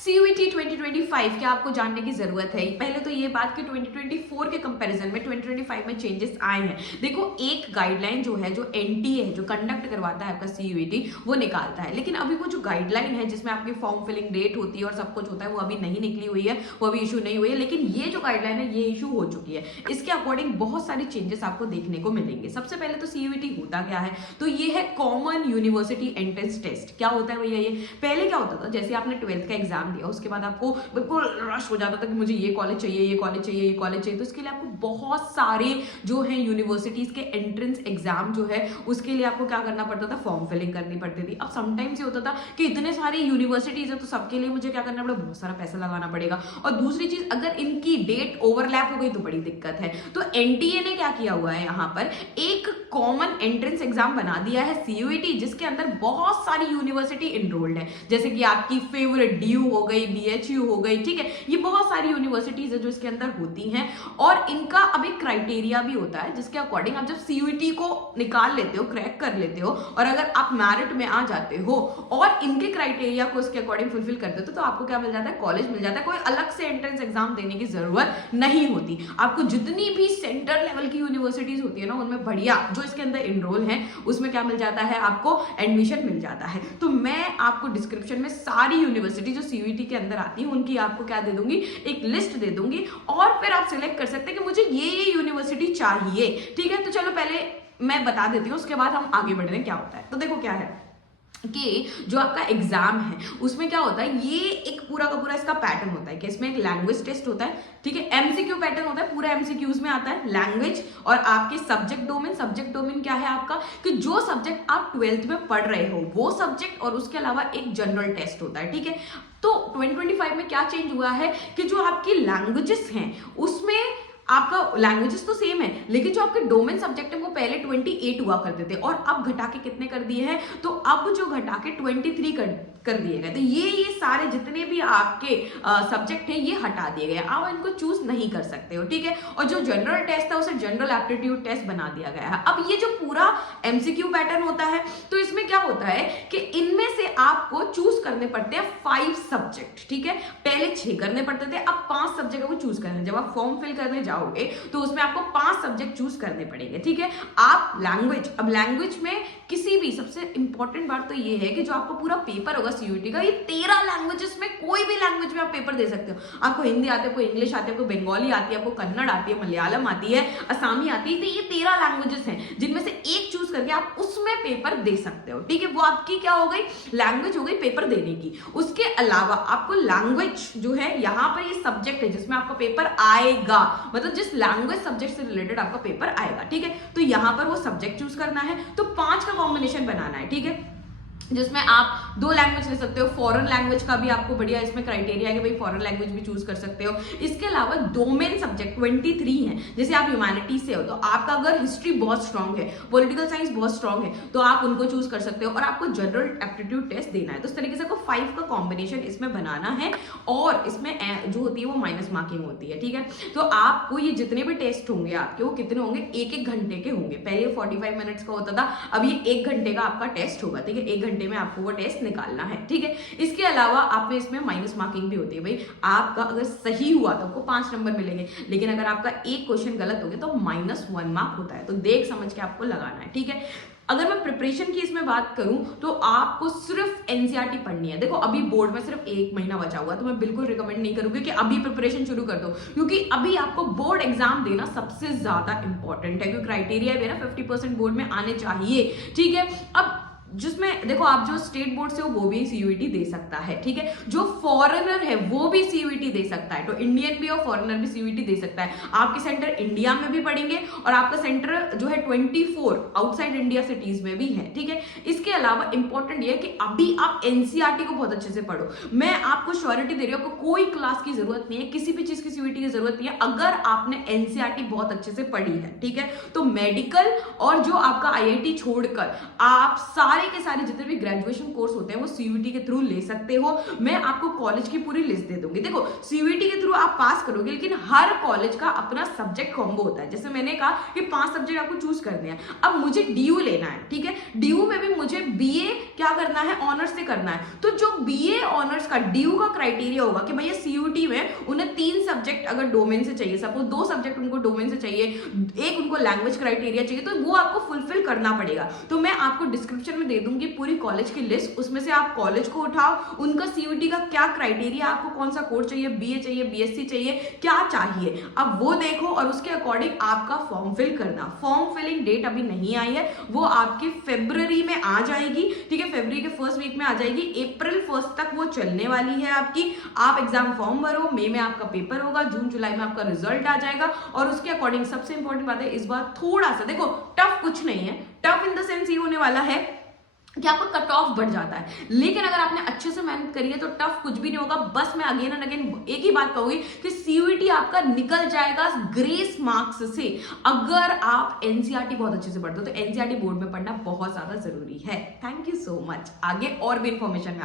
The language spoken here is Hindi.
CUET 2025 क्या आपको जानने की जरूरत है? पहले तो ये बात कि 2024 के कंपैरिजन में 2025 में चेंजेस आए हैं। देखो, एक गाइडलाइन जो है, जो एनटीए है, जो कंडक्ट करवाता है आपका CUET, वो निकालता है। लेकिन अभी वो जो गाइडलाइन है जिसमें आपकी फॉर्म फिलिंग डेट होती है और सब कुछ होता है, वो अभी नहीं निकली हुई है, वो अभी इशू नहीं हुई है। लेकिन ये जो गाइडलाइन है ये इशू हो चुकी है। इसके अकॉर्डिंग बहुत सारे चेंजेस आपको देखने को मिलेंगे। सबसे पहले तो CUET होता क्या है? तो ये है कॉमन यूनिवर्सिटी एंट्रेंस टेस्ट। क्या होता है भैया ये? पहले क्या होता था, जैसे आपने 12th का एग्जाम दिया, उसके बाद आपको बिल्कुल रश हो जाता था कि मुझे ये कॉलेज चाहिए, ये कॉलेज चाहिए, ये कॉलेज चाहिए। तो इसके लिए आपको बहुत सारे जो है यूनिवर्सिटीज के एंट्रेंस एग्जाम जो है, उसके लिए आपको क्या करना पड़ता था? फॉर्म फिलिंग करनी पड़ती थी। अब समटाइम्स ये होता था कि इतने सारे यूनिवर्सिटीज है तो सबके लिए मुझे क्या करना पड़ेगा? बहुत सारा पैसा लगाना पड़ेगा। और दूसरी चीज, अगर इनकी डेट ओवरलैप हो गई तो बड़ी दिक्कत है। तो एनटीए ने क्या किया हुआ है, यहाँ पर एक कॉमन एंट्रेंस एग्जाम बना दिया है CUET, जिसके अंदर बहुत सारी यूनिवर्सिटी इनरोल्ड है। जैसे कि आपकी फेवरेट DU हो गई, BHU हो गई, ठीक है। ये बहुत सारी यूनिवर्सिटीज है जो इसके अंदर होती हैं। और इनका अब एक क्राइटेरिया भी होता है जिसके अकॉर्डिंग आप जब CUET को निकाल लेते हो, क्रैक कर लेते हो, और अगर आप मेरिट में आ जाते हो और इनके क्राइटेरिया को इसके अकॉर्डिंग फुलफिल करते हो तो आपको क्या मिल जाता है? कॉलेज मिल जाता है। कोई अलग से एंट्रेंस एग्जाम देने की जरूरत नहीं होती। आपको जितनी भी सेंटर लेवल की यूनिवर्सिटीज होती है ना, उनमें बढ़िया जो इसके अंदर इनरोल है उसमें क्या मिल जाता है? आपको एडमिशन मिल जाता है। तो मैं आपको डिस्क्रिप्शन में सारी यूनिवर्सिटी जो CUET के अंदर आती है उनकी आपको क्या दे दूंगी? एक लिस्ट दे दूंगी, और फिर आप सिलेक्ट कर सकते हैं कि मुझे ये यूनिवर्सिटी चाहिए। ठीक है, तो चलो पहले मैं बता देती हूँ, उसके बाद हम आगे बढ़ रहे हैं क्या होता है। तो देखो क्या है कि जो आपका एग्जाम है उसमें क्या होता है, ये एक पूरा का पूरा इसका पैटर्न होता है कि इसमें एक लैंग्वेज टेस्ट होता है, ठीक है। MCQ पैटर्न होता है, पूरा MCQs में आता है लैंग्वेज, और आपके सब्जेक्ट डोमेन क्या है आपका, कि जो सब्जेक्ट आप 12th में पढ़ रहे हो वो सब्जेक्ट, और उसके अलावा एक जनरल टेस्ट होता है, ठीक है। तो 2025 में क्या चेंज हुआ है कि जो आपकी लैंग्वेजेस हैं उसमें आपका लैंग्वेजेस तो सेम है, लेकिन जो आपके डोमेन सब्जेक्ट है वो पहले 28 हुआ करते थे, और अब घटा के कितने कर दिए हैं? तो अब जो घटा के 23 कर दिए गए। तो ये सारे जितने भी आपके सब्जेक्ट हैं ये हटा दिए गए, आप इनको चूज नहीं कर सकते हो, ठीक है। और जो जनरल टेस्ट था उसे जनरल एप्टीट्यूड टेस्ट बना दिया गया है। अब ये जो पूरा MCQ पैटर्न होता है, तो इसमें क्या होता है कि इनमें से आपको चूज करने पड़ते हैं 5 सब्जेक्ट, ठीक है। पहले 6 करने पड़ते थे, अब 5 सब्जेक्ट को चूज करने। जब आप फॉर्म फिल करने जाओगे तो उसमें आपको 5 सब्जेक्ट चूज करने पड़ेंगे, ठीक है। आप लैंग्वेज, अब लैंग्वेज में किसी भी, सबसे इंपॉर्टेंट बात तो ये है कि जो आपको पूरा पेपर होगा CUET का, ये 13 लैंग्वेजेस में कोई भी लैंग्वेज में आप पेपर दे सकते हो। आपको हिंदी आती है, आपको इंग्लिश आती है, आपको बंगाली आती है, आपको कन्नड़ आती है, मलयालम आती है, असमी आती है। तो ये 13 लैंग्वेजेस हैं जिनमें से एक चूज करके आप उसमें पेपर दे सकते हो, ठीक है। वो आपकी क्या हो गई? लैंग्वेज हो गई पेपर देने की। उसके अलावा आपको लैंग्वेज जो है, यहाँ पर ये सब्जेक्ट है जिसमें आपका पेपर आएगा, मतलब जिस लैंग्वेज सब्जेक्ट से रिलेटेड आपका पेपर आएगा, ठीक है। तो यहाँ पर वो सब्जेक्ट चूज करना है, तो 5 का कॉम्बिनेशन बनाना है, ठीक है, जिसमें आप 2 लैंग्वेज ले सकते हो। फॉरेन लैंग्वेज का भी आपको बढ़िया इसमें क्राइटेरिया है कि भाई फॉरेन लैंग्वेज भी चूज कर सकते हो। इसके अलावा डोमेन सब्जेक्ट 23 हैं। जैसे आप ह्यूमैनिटी से हो तो आपका अगर हिस्ट्री बहुत स्ट्रांग है, पॉलिटिकल साइंस बहुत स्ट्रांग है, तो आप उनको चूज कर सकते हो, और आपको जनरल एप्टीट्यूड टेस्ट देना है। तो इस तरीके से आपको 5 का कॉम्बिनेशन इसमें बनाना है, और इसमें जो होती है वो माइनस मार्किंग होती है, ठीक है। तो आपको ये जितने भी टेस्ट होंगे आपके, वो कितने होंगे? 1-1 घंटे के होंगे। पहले 45 मिनट्स का होता था, अब ये 1 घंटे का आपका टेस्ट होगा, ठीक है। 1 घंटे में आपको वो टेस्ट निकालना है, ठीक है। इसके अलावा आप में इसमें माइनस मार्किंग भी होती है। भाई आपका अगर सही हुआ तो आपको 5 नंबर मिलेंगे, लेकिन अगर आपका एक क्वेश्चन गलत हो गया तो -1 मार्क होता है। तो देख समझ के आपको लगाना है, ठीक है। अगर मैं प्रिपरेशन की इसमें बात करूं तो आपको सिर्फ NCERT पढ़नी है। देखो अभी बोर्ड में सिर्फ 1 महीना बचा हुआ, तो मैं बिल्कुल रिकमेंड नहीं करूंगी कि अभी प्रिपरेशन शुरू कर दो, क्योंकि अभी आपको बोर्ड एग्जाम देना सबसे ज्यादा इंपॉर्टेंट है, क्योंकि क्राइटेरिया भी है ना 50% बोर्ड में आने चाहिए, ठीक है। अब जिसमें देखो, आप जो स्टेट बोर्ड से हो वो भी CUET दे सकता है, ठीक है। जो फॉरेनर है वो भी CUET दे सकता है, तो इंडियन भी और फॉरेनर भी CUET दे सकता है। आपके सेंटर इंडिया में भी पड़ेंगे, और आपका सेंटर जो है 24 आउटसाइड इंडिया सिटीज में भी है, ठीक है। इसके अलावा इंपॉर्टेंट ये है कि अभी आप NCERT को बहुत अच्छे से पढ़ो। मैं आपको श्योरिटी दे रही हूँ, आपको कोई क्लास की जरूरत नहीं है, किसी भी चीज की CUET की जरूरत नहीं है, अगर आपने NCERT बहुत अच्छे से पढ़ी है, ठीक है। तो मेडिकल और जो आपका IIT छोड़कर आप सारे के सारे जितने भी ग्रेजुएशन कोर्स होते हैं वो सीयूईटी के थ्रू ले सकते हो। मैं आपको कॉलेज की पूरी लिस्ट दे दूंगी। देखो सीयूईटी के थ्रू आप पास करोगे, लेकिन हर कॉलेज का अपना सब्जेक्ट कॉम्बो होता है। जैसे मैंने कहा कि 5 सब्जेक्ट आपको चूज करने हैं। अब मुझे डीयू लेना है, ठीक है, डीयू में भी मुझे बीए क्या करना है, ऑनर्स से करना है। तो जो बीए ऑनर्स का डीयू का क्राइटेरिया होगा कि भैया सीयूईटी में उन्हें 3 सब्जेक्ट अगर डोमेन से चाहिए, सपोज 2 सब्जेक्ट उनको डोमेन से चाहिए, एक उनको लैंग्वेज क्राइटेरिया चाहिए, तो वो आपको फुलफिल करना पड़ेगा। तो मैं आपको डिस्क्रिप्शन में दे दूंगी पूरी कॉलेज की लिस्ट, उसमें से आप कॉलेज को उठाओ, उनका सीयूईटी का क्या क्राइटेरिया, आपको कौन सा कोर्स चाहिए, बीए चाहिए, बीएससी चाहिए, क्या चाहिए, अब वो देखो और उसके अकॉर्डिंग आपका फॉर्म फिल करना। फॉर्म फिलिंग डेट अभी नहीं आई है, वो आपके फरवरी में आ जाएगी, ठीक है, फरवरी के फर्स्ट वीक में आ जाएगी। अप्रैल 1 तक वो चलने वाली है आपकी। आप एग्जाम फॉर्म भरो, मई में आपका पेपर होगा, जून जुलाई में आपका रिजल्ट आ जाएगा। और उसके अकॉर्डिंग सबसे इंपॉर्टेंट बात है, इस बार थोड़ा सा देखो टफ कुछ नहीं है, टफ इन द सेंस ये होने वाला है कि आपका कट ऑफ बढ़ जाता है, लेकिन अगर आपने अच्छे से मेहनत करी है तो टफ कुछ भी नहीं होगा। बस मैं अगेन एंड अगेन एक ही बात कहूंगी कि सीयूईटी आपका निकल जाएगा ग्रेस मार्क्स से, अगर आप एनसीईआरटी बहुत अच्छे से पढ़ते हो। तो एनसीईआरटी बोर्ड में पढ़ना बहुत ज्यादा जरूरी है। Thank you so much. आगे और भी इंफॉर्मेशन है।